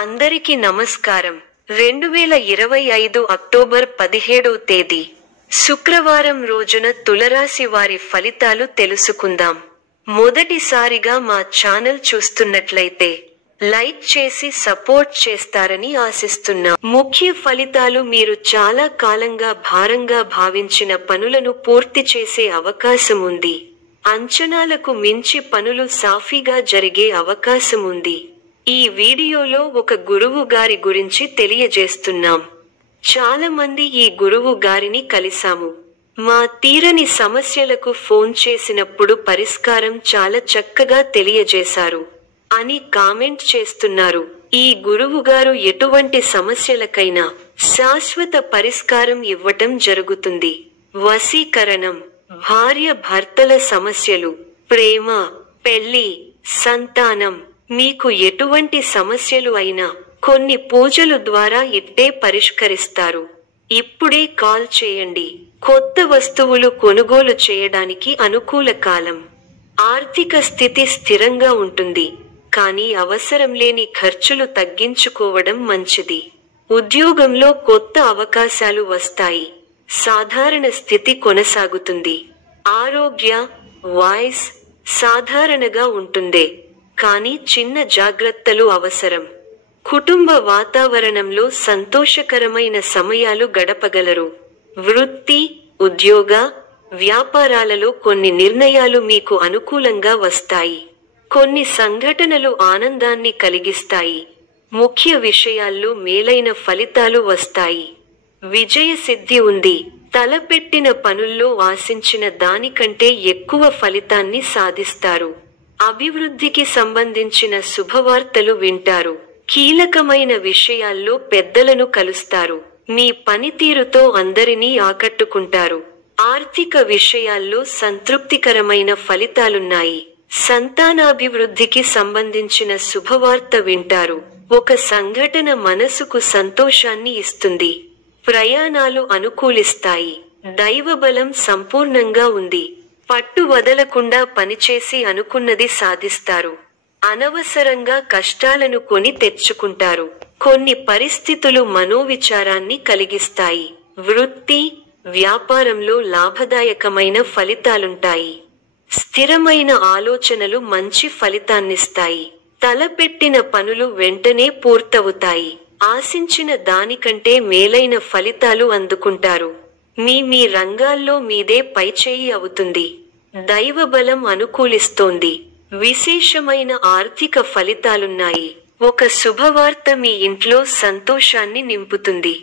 అందరికీ నమస్కారం. 2025 అక్టోబర్ 17వ తేదీ శుక్రవారం రోజున తులరాశి వారి ఫలితాలు తెలుసుకుందాం. మొదటిసారిగా మా ఛానల్ చూస్తున్నట్లయితే లైక్ చేసి సపోర్ట్ చేస్తారని ఆశిస్తున్నాం. ముఖ్య ఫలితాలు: మీరు చాలా కాలంగా భారంగా భావించిన పనులను పూర్తి చేసే అవకాశం ఉంది. అంచనాలకు మించి పనులు సాఫీగా జరిగే అవకాశం ఉంది. ఈ వీడియోలో ఒక గురువు గారి గురించి తెలియజేస్తున్నాం. చాలా మంది ఈ గురువు గారిని కలిసాము. మా తీరని సమస్యలకు ఫోన్ చేసినప్పుడు పరిష్కారం చాలా చక్కగా తెలియజేశారు అని కామెంట్ చేస్తున్నారు. ఈ గురువు గారు ఎటువంటి సమస్యలకైనా శాశ్వత పరిష్కారం ఇవ్వటం జరుగుతుంది. వశీకరణం, భార్య భర్తల సమస్యలు, ప్రేమ, పెళ్లి, సంతానం, మీకు ఎటువంటి సమస్యలు అయినా కొన్ని పూజలు ద్వారా ఇట్టే పరిష్కరిస్తారు. ఇప్పుడే కాల్ చేయండి. కొత్త వస్తువులు కొనుగోలు చేయడానికి అనుకూల కాలం. ఆర్థిక స్థితి స్థిరంగా ఉంటుంది, కానీ అవసరం లేని ఖర్చులు తగ్గించుకోవడం మంచిది. ఉద్యోగంలో కొత్త అవకాశాలు వస్తాయి. సాధారణ స్థితి కొనసాగుతుంది. ఆరోగ్య వాయిస్ సాధారణగా ఉంటుందే, కానీ చిన్న జాగ్రత్తలు అవసరం. కుటుంబ వాతావరణంలో సంతోషకరమైన సమయాలు గడపగలరు. వృత్తి, ఉద్యోగ, వ్యాపారాలలో కొన్ని నిర్ణయాలు మీకు అనుకూలంగా వస్తాయి. కొన్ని సంఘటనలు ఆనందాన్ని కలిగిస్తాయి. ముఖ్య విషయాల్లో మేలైన ఫలితాలు వస్తాయి. విజయ సిద్ధి ఉంది. తలపెట్టిన పనుల్లో ఆశించిన దానికంటే ఎక్కువ ఫలితాన్ని సాధిస్తారు. అభివృద్ధికి సంబంధించిన శుభవార్తలు వింటారు. కీలకమైన విషయాల్లో పెద్దలను కలుస్తారు. మీ పనితీరుతో అందరినీ ఆకట్టుకుంటారు. ఆర్థిక విషయాల్లో సంతృప్తికరమైన ఫలితాలున్నాయి. సంతానాభివృద్ధికి సంబంధించిన శుభవార్త వింటారు. ఒక సంఘటన మనసుకు సంతోషాన్ని ఇస్తుంది. ప్రయాణాలు అనుకూలిస్తాయి. దైవబలం సంపూర్ణంగా ఉంది. పట్టు వదలకుండా పనిచేసి అనుకున్నది సాధిస్తారు. అనవసరంగా కష్టాలను కొని తెచ్చుకుంటారు. కొన్ని పరిస్థితులు మనోవిచారాన్ని కలిగిస్తాయి. వృత్తి, వ్యాపారంలో లాభదాయకమైన ఫలితాలుంటాయి. స్థిరమైన ఆలోచనలు మంచి ఫలితాన్నిస్తాయి. తలపెట్టిన పనులు వెంటనే పూర్తవుతాయి. ఆశించిన దానికంటే మేలైన ఫలితాలు అందుకుంటారు. మీ రంగాల్లో మీదే పైచేయి అవుతుంది. దైవబలం అనుకూలిస్తోంది. విశేషమైన ఆర్థిక ఫలితాలున్నాయి. ఒక శుభవార్త మీ ఇంట్లో సంతోషాన్ని నింపుతుంది.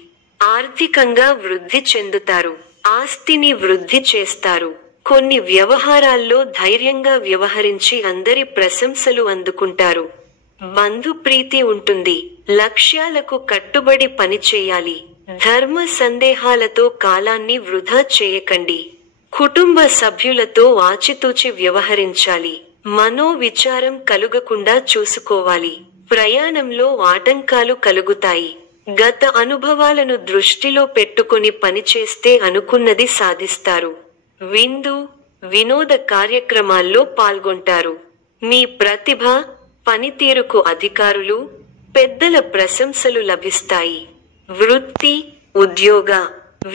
ఆర్థికంగా వృద్ధి చెందుతారు. ఆస్తిని వృద్ధి చేస్తారు. కొన్ని వ్యవహారాల్లో ధైర్యంగా వ్యవహరించి అందరి ప్రశంసలు అందుకుంటారు. బంధుప్రీతి ఉంటుంది. లక్ష్యాలకు కట్టుబడి పనిచేయాలి. ధర్మ సందేహాలతో కాలాన్ని వృధా చేయకండి. కుటుంబ సభ్యులతో ఆచితూచి వ్యవహరించాలి. మనోవిచారం కలుగకుండా చూసుకోవాలి. ప్రయాణంలో ఆటంకాలు కలుగుతాయి. గత అనుభవాలను దృష్టిలో పెట్టుకొని పనిచేస్తే అనుకున్నది సాధిస్తారు. విందు, వినోద కార్యక్రమాల్లో పాల్గొంటారు. మీ ప్రతిభ, పనితీరుకు అధికారులు, పెద్దల ప్రశంసలు లభిస్తాయి. వృత్తి, ఉద్యోగ,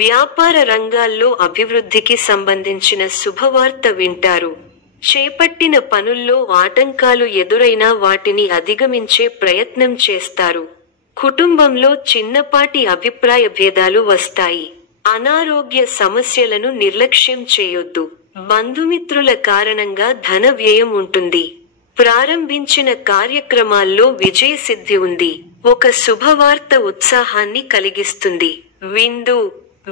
వ్యాపార రంగాల్లో అభివృద్ధికి సంబంధించిన శుభవార్త వింటారు. చేపట్టిన పనుల్లో ఆటంకాలు ఎదురైనా వాటిని అధిగమించే ప్రయత్నం చేస్తారు. కుటుంబంలో చిన్నపాటి అభిప్రాయ భేదాలు వస్తాయి. అనారోగ్య సమస్యలను నిర్లక్ష్యం చేయొద్దు. బంధుమిత్రుల కారణంగా ధన వ్యయం ఉంటుంది. ప్రారంభించిన కార్యక్రమాల్లో విజయ సిద్ధి ఉంది. ఒక శుభవార్త ఉత్సాహాన్ని కలిగిస్తుంది. విందు,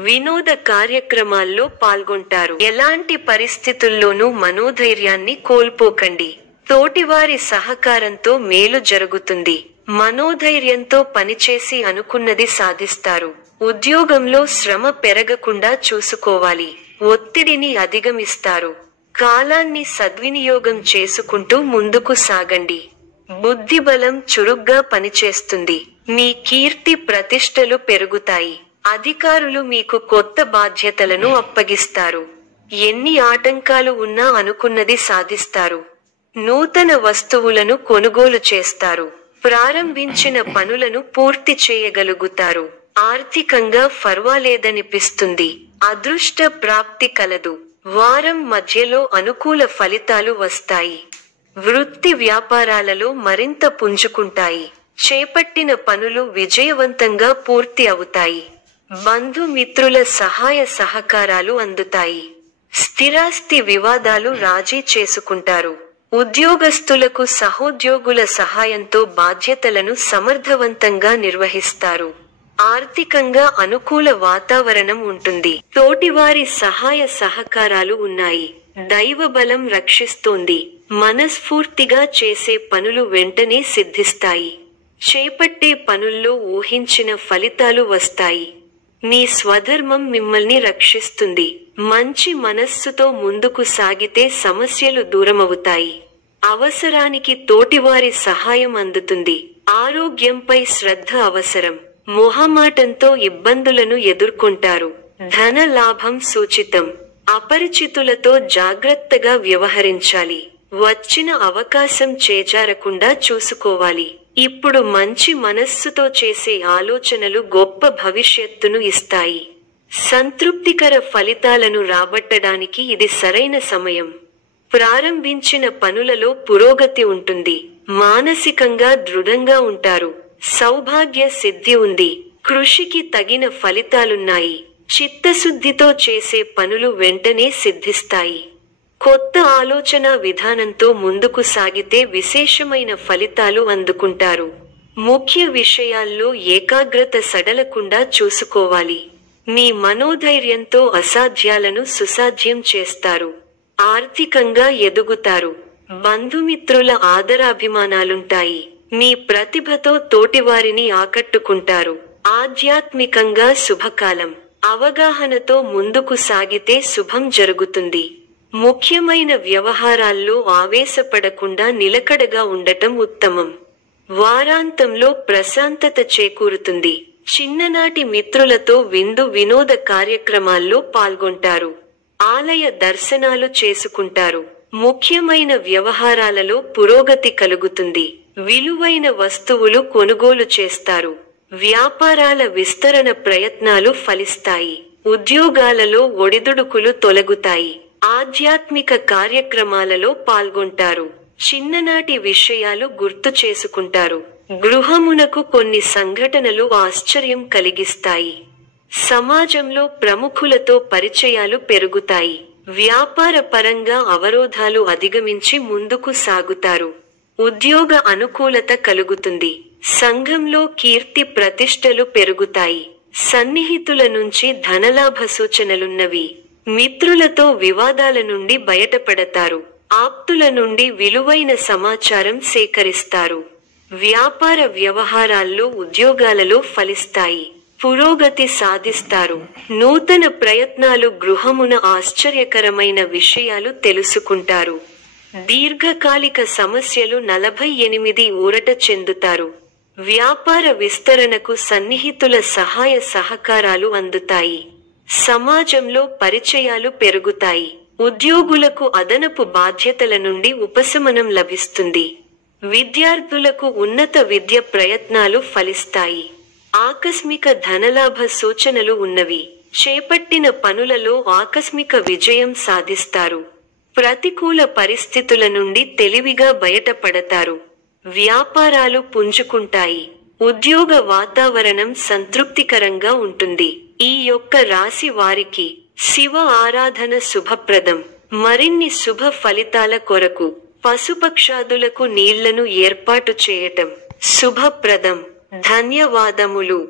వినోద కార్యక్రమాల్లో పాల్గొంటారు. ఎలాంటి పరిస్థితుల్లోనూ మనోధైర్యాన్ని కోల్పోకండి. తోటివారి సహకారంతో మేలు జరుగుతుంది. మనోధైర్యంతో పనిచేసి అనుకున్నది సాధిస్తారు. ఉద్యోగంలో శ్రమ పెరగకుండా చూసుకోవాలి. ఒత్తిడిని అధిగమిస్తారు. కాలాన్ని సద్వినియోగం చేసుకుంటూ ముందుకు సాగండి. బుద్ధిబలం చురుగ్గా పనిచేస్తుంది. మీ కీర్తి ప్రతిష్టలు పెరుగుతాయి. అధికారులు మీకు కొత్త బాధ్యతలను అప్పగిస్తారు. ఎన్ని ఆటంకాలు ఉన్నా అనుకున్నది సాధిస్తారు. నూతన వస్తువులను కొనుగోలు చేస్తారు. ప్రారంభించిన పనులను పూర్తి చేయగలుగుతారు. ఆర్థికంగా పర్వాలేదనిపిస్తుంది. అదృష్ట ప్రాప్తి కలదు. వారం మధ్యలో అనుకూల ఫలితాలు వస్తాయి. వృత్తి వ్యాపారాలలో మరింత పుంజుకుంటాయి. చేపట్టిన పనులు విజయవంతంగా పూర్తి అవుతాయి. బంధుమిత్రుల సహాయ సహకారాలు అందుతాయి. స్థిరాస్తి వివాదాలు రాజీ చేసుకుంటారు. ఉద్యోగస్తులకు సహోద్యోగుల సహాయంతో బాధ్యతలను సమర్థవంతంగా నిర్వహిస్తారు. ఆర్థికంగా అనుకూల వాతావరణం ఉంటుంది. తోటివారి సహాయ సహకారాలు ఉన్నాయి. దైవబలం రక్షిస్తోంది. మనస్ఫూర్తిగా చేసే పనులు వెంటనే సిద్ధిస్తాయి. చేపట్టే పనుల్లో ఊహించిన ఫలితాలు వస్తాయి. మీ స్వధర్మం మిమ్మల్ని రక్షిస్తుంది. మంచి మనస్సుతో ముందుకు సాగితే సమస్యలు దూరమవుతాయి. అవసరానికి తోటివారి సహాయం అందుతుంది. ఆరోగ్యంపై శ్రద్ధ అవసరం. మొహమాటంతో ఇబ్బందులను ఎదుర్కొంటారు. ధన లాభం సూచితం. అపరిచితులతో జాగ్రత్తగా వ్యవహరించాలి. వచ్చిన అవకాశం చేజారకుండా చూసుకోవాలి. ఇప్పుడు మంచి మనస్సుతో చేసే ఆలోచనలు గొప్ప భవిష్యత్తును ఇస్తాయి. సంతృప్తికర ఫలితాలను రాబట్టడానికి ఇది సరైన సమయం. ప్రారంభించిన పనులలో పురోగతి ఉంటుంది. మానసికంగా దృఢంగా ఉంటారు. సౌభాగ్య సిద్ధి ఉంది. కృషికి తగిన ఫలితాలున్నాయి. చిత్తశుద్ధితో చేసే పనులు వెంటనే సిద్ధిస్తాయి. కొత్త ఆలోచన విధానంతో ముందుకు సాగితే విశేషమైన ఫలితాలు అందుకుంటారు. ముఖ్య విషయాల్లో ఏకాగ్రత సడలకుండా చూసుకోవాలి. మీ మనోధైర్యంతో అసాధ్యాలను సుసాధ్యం చేస్తారు. ఆర్థికంగా ఎదుగుతారు. బంధుమిత్రుల ఆదరాభిమానాలుంటాయి. మీ ప్రతిభతో తోటివారిని ఆకట్టుకుంటారు. ఆధ్యాత్మికంగా శుభకాలం. అవగాహనతో ముందుకు సాగితే శుభం జరుగుతుంది. ముఖ్యమైన వ్యవహారాల్లో ఆవేశపడకుండా నిలకడగా ఉండటం ఉత్తమం. వారాంతంలో ప్రశాంతత చేకూరుతుంది. చిన్ననాటి మిత్రులతో విందు వినోద కార్యక్రమాల్లో పాల్గొంటారు. ఆలయ దర్శనాలు చేసుకుంటారు. ముఖ్యమైన వ్యవహారాలలో పురోగతి కలుగుతుంది. విలువైన వస్తువులు కొనుగోలు చేస్తారు. వ్యాపారాల విస్తరణ ప్రయత్నాలు ఫలిస్తాయి. ఉద్యోగాలలో ఒడిదుడుకులు తొలగుతాయి. ఆధ్యాత్మిక కార్యక్రమాలలో పాల్గొంటారు. చిన్ననాటి విషయాలు గుర్తు చేసుకుంటారు. గృహమునకు కొన్ని సంఘటనలు ఆశ్చర్యం కలిగిస్తాయి. సమాజంలో ప్రముఖులతో పరిచయాలు పెరుగుతాయి. వ్యాపార పరంగా అవరోధాలు అధిగమించి ముందుకు సాగుతారు. ఉద్యోగ అనుకూలత కలుగుతుంది. సంఘంలో కీర్తి ప్రతిష్టలు పెరుగుతాయి. సన్నిహితుల నుంచి ధనలాభ సూచనలున్నవి. మిత్రులతో వివాదాల నుండి బయటపడతారు. ఆప్తుల నుండి విలువైన సమాచారం సేకరిస్తారు. వ్యాపార వ్యవహారాల్లో ఉద్యోగాలలో ఫలిస్తాయి. పురోగతి సాధిస్తారు. నూతన ప్రయత్నాలు గృహమున ఆశ్చర్యకరమైన విషయాలు తెలుసుకుంటారు. దీర్ఘకాలిక సమస్యలు 48 ఊరట చెందుతారు. వ్యాపార విస్తరణకు సన్నిహితుల సహాయ సహకారాలు అందుతాయి. సమాజంలో పరిచయాలు పెరుగుతాయి. ఉద్యోగులకు అదనపు బాధ్యతల నుండి ఉపశమనం లభిస్తుంది. విద్యార్థులకు ఉన్నత విద్య ప్రయత్నాలు ఫలిస్తాయి. ఆకస్మిక ధనలాభ సూచనలు ఉన్నవి. చేపట్టిన పనులలో ఆకస్మిక విజయం సాధిస్తారు. ప్రతికూల పరిస్థితుల నుండి తెలివిగా బయటపడతారు. వ్యాపారాలు పుంజుకుంటాయి. ఉద్యోగ వాతావరణం సంతృప్తికరంగా ఉంటుంది. ఈ యొక్క రాశి వారికి శివ ఆరాధన శుభప్రదం. మరిన్ని శుభ ఫలితాల కొరకు పశుపక్షాదులకు నీళ్లను ఏర్పాటు చేయటం శుభప్రదం. ధన్యవాదములు.